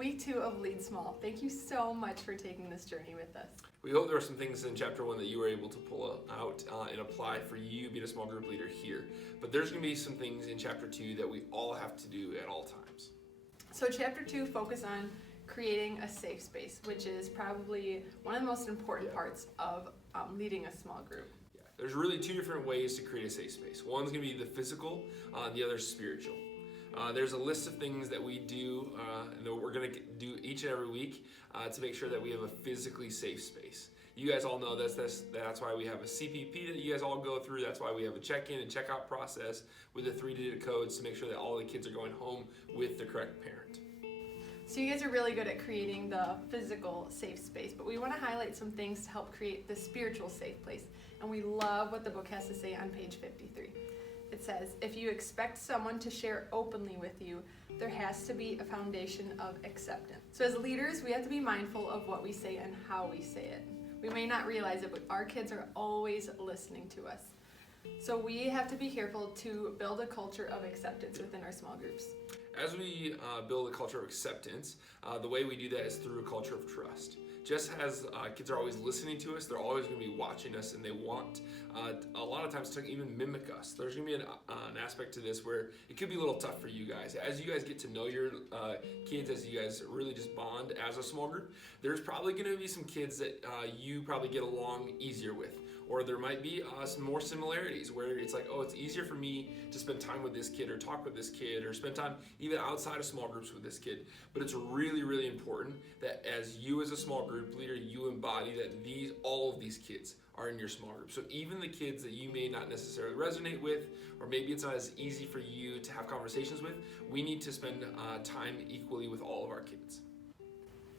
week 2 of Lead Small. Thank you so much for taking this journey with us. We hope there were some things in chapter 1 that you were able to pull out and apply for you being a small group leader here. But there's going to be some things in chapter 2 that we all have to do at all times. So chapter 2 focus on creating a safe space, which is probably one of the most important parts of leading a small group. Yeah. There's really 2 different ways to create a safe space. One's going to be the physical, the other's spiritual. There's a list of things that we do and that we're going to do each and every week to make sure that we have a physically safe space. You guys all know that's why we have a CPP that you guys all go through. That's why we have a check-in and check-out process with the 3-digit codes to make sure that all the kids are going home with the correct parent. So you guys are really good at creating the physical safe space, but we want to highlight some things to help create the spiritual safe place. And we love what the book has to say on page 53. It says, if you expect someone to share openly with you, there has to be a foundation of acceptance. So as leaders, we have to be mindful of what we say and how we say it. We may not realize it, but our kids are always listening to us. So we have to be careful to build a culture of acceptance within our small groups. As we build a culture of acceptance, the way we do that is through a culture of trust. Just as kids are always listening to us, they're always going to be watching us, and they want a lot of times to even mimic us. There's going to be an aspect to this where it could be a little tough for you guys. As you guys get to know your kids, as you guys really just bond as a small group, there's probably going to be some kids that you probably get along easier with. Or there might be some more similarities where it's like, oh, it's easier for me to spend time with this kid or talk with this kid or spend time even outside of small groups with this kid. But it's really, really important that as you as a small group leader, you embody that all of these kids are in your small group. So even the kids that you may not necessarily resonate with, or maybe it's not as easy for you to have conversations with, we need to spend time equally with all of our kids.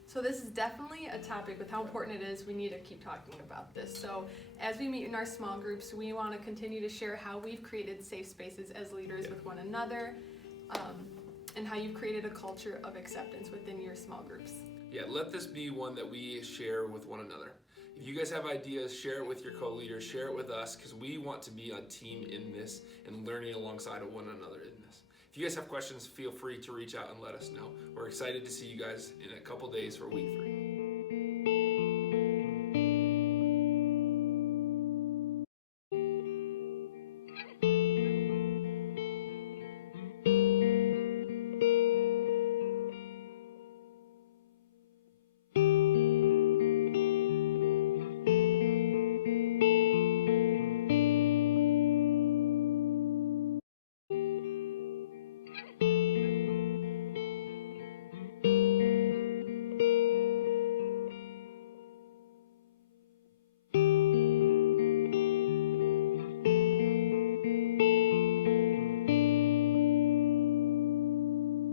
So this is definitely a topic with how important it is. We need to keep talking about this. So as we meet in our small groups, we want to continue to share how we've created safe spaces as leaders with one another, and how you've created a culture of acceptance within your small groups. Yeah, let this be one that we share with one another. If you guys have ideas, share it with your co-leaders, share it with us, because we want to be a team in this and learning alongside of one another in this. If you guys have questions, feel free to reach out and let us know. We're excited to see you guys in a couple days for week 3.